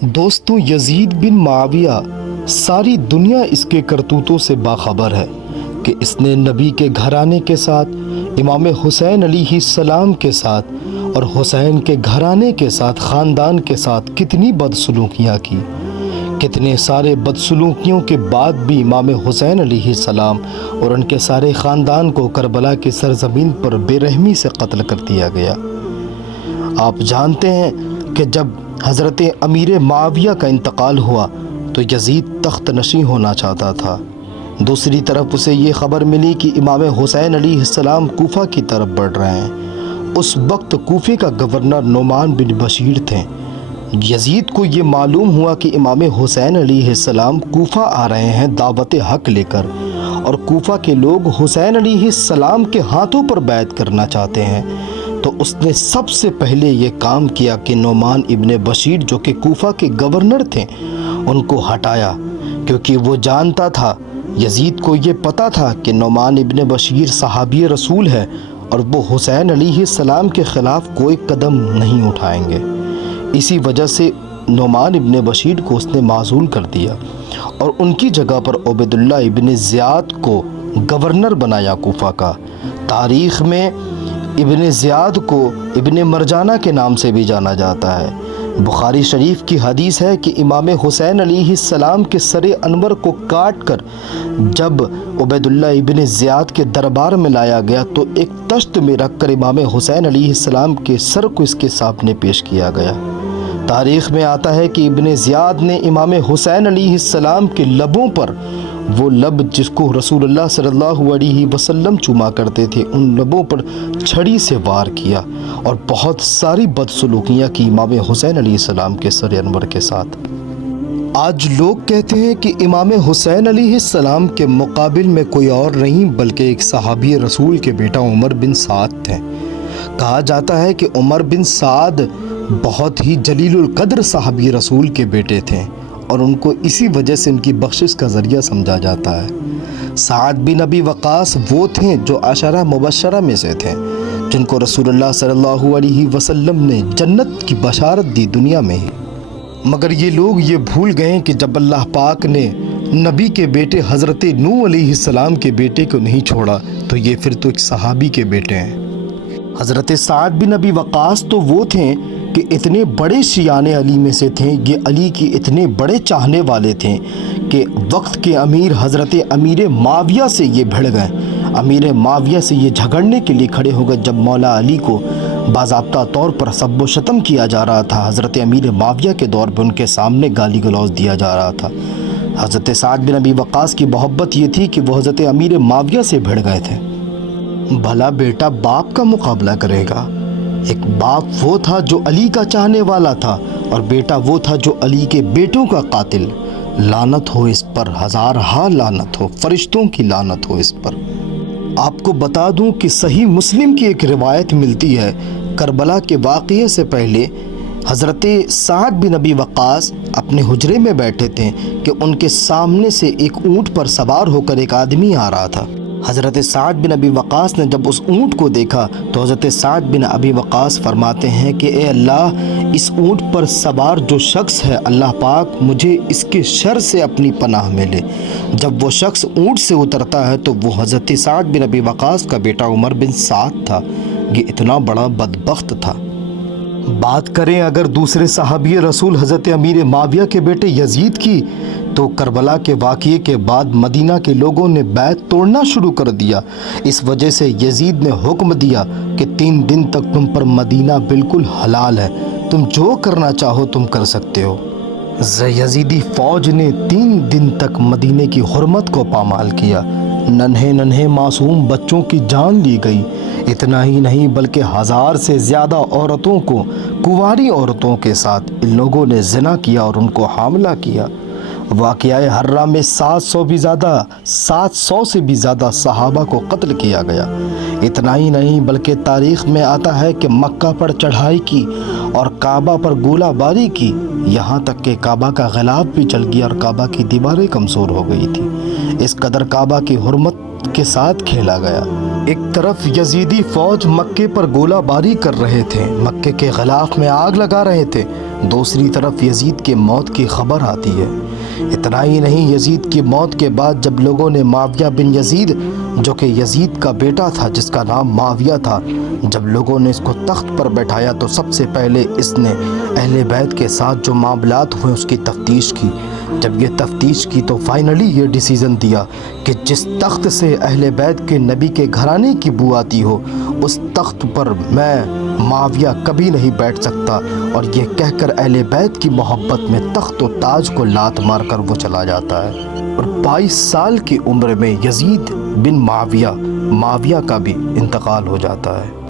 دوستوں، یزید بن معاویہ ساری دنیا اس کے کرتوتوں سے باخبر ہے کہ اس نے نبی کے گھرانے کے ساتھ، امام حسین علیہ السلام کے ساتھ اور حسین کے گھرانے کے ساتھ، خاندان کے ساتھ کتنی بدسلوکیاں کی۔ کتنے سارے بدسلوکیوں کے بعد بھی امام حسین علیہ السلام اور ان کے سارے خاندان کو کربلا کی سرزمین پر بے رحمی سے قتل کر دیا گیا۔ آپ جانتے ہیں کہ جب حضرت امیر معاویہ کا انتقال ہوا تو یزید تخت نشین ہونا چاہتا تھا۔ دوسری طرف اسے یہ خبر ملی کہ امام حسین علیہ السلام کوفہ کی طرف بڑھ رہے ہیں۔ اس وقت کوفے کا گورنر نعمان بن بشیر تھے۔ یزید کو یہ معلوم ہوا کہ امام حسین علیہ السلام کوفہ آ رہے ہیں دعوت حق لے کر، اور کوفہ کے لوگ حسین علیہ السلام کے ہاتھوں پر بیعت کرنا چاہتے ہیں۔ تو اس نے سب سے پہلے یہ کام کیا کہ نعمان ابن بشیر جو کہ کوفہ کے گورنر تھے ان کو ہٹایا، کیونکہ وہ جانتا تھا، یزید کو یہ پتا تھا کہ نعمان ابن بشیر صحابی رسول ہے اور وہ حسین علیہ السلام کے خلاف کوئی قدم نہیں اٹھائیں گے۔ اسی وجہ سے نعمان ابن بشیر کو اس نے معزول کر دیا اور ان کی جگہ پر عبید اللہ ابن زیاد کو گورنر بنایا کوفہ کا۔ تاریخ میں ابن زیاد کو ابن مرجانہ کے نام سے بھی جانا جاتا ہے۔ بخاری شریف کی حدیث ہے کہ امام حسین علیہ السلام کے سر انور کو کاٹ کر جب عبید اللہ ابن زیاد کے دربار میں لایا گیا تو ایک تشت میں رکھ کر امام حسین علیہ السلام کے سر کو اس کے سامنے پیش کیا گیا۔ تاریخ میں آتا ہے کہ ابن زیاد نے امام حسین علیہ السلام کے لبوں پر، وہ لب جس کو رسول اللہ صلی اللہ علیہ وسلم چوما کرتے تھے، ان لبوں پر چھڑی سے وار کیا اور بہت ساری بدسلوکیاں کی امام حسین علیہ السلام کے سر انور کے ساتھ۔ آج لوگ کہتے ہیں کہ امام حسین علیہ السلام کے مقابل میں کوئی اور نہیں بلکہ ایک صحابی رسول کے بیٹا عمر بن سعد تھے۔ کہا جاتا ہے کہ عمر بن سعد بہت ہی جلیل القدر صحابی رسول کے بیٹے تھے اور ان کو اسی وجہ سے ان کی بخشش کا ذریعہ سمجھا جاتا ہے۔ سعد بن ابی وقاص وہ تھے جو عشرہ مبشرہ میں سے تھے جن کو رسول اللہ صلی اللہ علیہ وسلم نے جنت کی بشارت دی دنیا میں ہی۔ مگر یہ لوگ یہ بھول گئے کہ جب اللہ پاک نے نبی کے بیٹے حضرت نوح علیہ السلام کے بیٹے کو نہیں چھوڑا تو یہ پھر تو ایک صحابی کے بیٹے ہیں۔ حضرت سعد بن ابی وقاص تو وہ تھے کہ اتنے بڑے شیعان علی میں سے تھے، یہ علی کی اتنے بڑے چاہنے والے تھے کہ وقت کے امیر حضرت امیر معاویہ سے یہ بھڑ گئے، امیر معاویہ سے یہ جھگڑنے کے لیے کھڑے ہو گئے۔ جب مولا علی کو باضابطہ طور پر سب و شتم کیا جا رہا تھا، حضرت امیر معاویہ کے دور پہ ان کے سامنے گالی گلوز دیا جا رہا تھا، حضرت سعد بن ابی وقاص کی محبت یہ تھی کہ وہ حضرت امیر معاویہ سے بھڑ گئے تھے۔ بھلا بیٹا باپ کا مقابلہ کرے گا؟ ایک باپ وہ تھا جو علی کا چاہنے والا تھا اور بیٹا وہ تھا جو علی کے بیٹوں کا قاتل۔ لعنت ہو اس پر، ہزارہا لعنت ہو، فرشتوں کی لعنت ہو اس پر۔ آپ کو بتا دوں کہ صحیح مسلم کی ایک روایت ملتی ہے، کربلا کے واقعے سے پہلے حضرت سعد بن ابی وقاص اپنے حجرے میں بیٹھے تھے کہ ان کے سامنے سے ایک اونٹ پر سوار ہو کر ایک آدمی آ رہا تھا۔ حضرت سعد بن ابی وقاص نے جب اس اونٹ کو دیکھا تو حضرت سعد بن ابی وقاص فرماتے ہیں کہ اے اللہ، اس اونٹ پر سوار جو شخص ہے، اللہ پاک مجھے اس کے شر سے اپنی پناہ میں لے۔ جب وہ شخص اونٹ سے اترتا ہے تو وہ حضرت سعد بن ابی وقاص کا بیٹا عمر بن سعد تھا۔ یہ اتنا بڑا بدبخت تھا۔ بات کریں اگر دوسرے صحابی رسول حضرت امیر معاویہ کے بیٹے یزید کی، تو کربلا کے واقعے کے بعد مدینہ کے لوگوں نے بیعت توڑنا شروع کر دیا۔ اس وجہ سے یزید نے حکم دیا کہ 3 دن تک تم پر مدینہ بالکل حلال ہے، تم جو کرنا چاہو تم کر سکتے ہو۔ یزیدی فوج نے 3 دن تک مدینے کی حرمت کو پامال کیا۔ ننھے معصوم بچوں کی جان لی گئی۔ اتنا ہی نہیں بلکہ 1000 سے زیادہ عورتوں کو، کنواری عورتوں کے ساتھ ان لوگوں نے زنا کیا اور ان کو حاملہ کیا۔ واقعہ حرہ میں 700 سے بھی زیادہ صحابہ کو قتل کیا گیا۔ اتنا ہی نہیں بلکہ تاریخ میں آتا ہے کہ مکہ پر چڑھائی کی اور کعبہ پر گولہ باری کی، یہاں تک کہ کعبہ کا غلاف بھی چل گیا اور کعبہ کی دیواریں کمزور ہو گئی تھی۔ اس قدر کعبہ کی حرمت کے ساتھ کھیلا گیا۔ ایک طرف یزیدی فوج مکے پر گولہ باری کر رہے تھے، مکے کے غلاف میں آگ لگا رہے تھے، دوسری طرف یزید کے موت کی خبر آتی ہے۔ اتنا ہی نہیں، یزید کی موت کے بعد جب لوگوں نے معاویہ بن یزید، جو کہ یزید کا بیٹا تھا جس کا نام معاویہ تھا، جب لوگوں نے اس کو تخت پر بیٹھایا تو سب سے پہلے اس نے اہل بیت کے ساتھ جو معاملات ہوئے اس کی تفتیش کی۔ جب یہ تفتیش کی تو فائنلی یہ ڈیسیژن دیا کہ جس تخت سے اہل بیت کے نبی کے گھرانے کی بو آتی ہو، اس تخت پر میں معاویہ کبھی نہیں بیٹھ سکتا، اور یہ کہہ کر اہل بیت کی محبت میں تخت و تاج کو لات مار کر وہ چلا جاتا ہے، اور 22 سال کی عمر میں یزید بن معاویہ کا بھی انتقال ہو جاتا ہے۔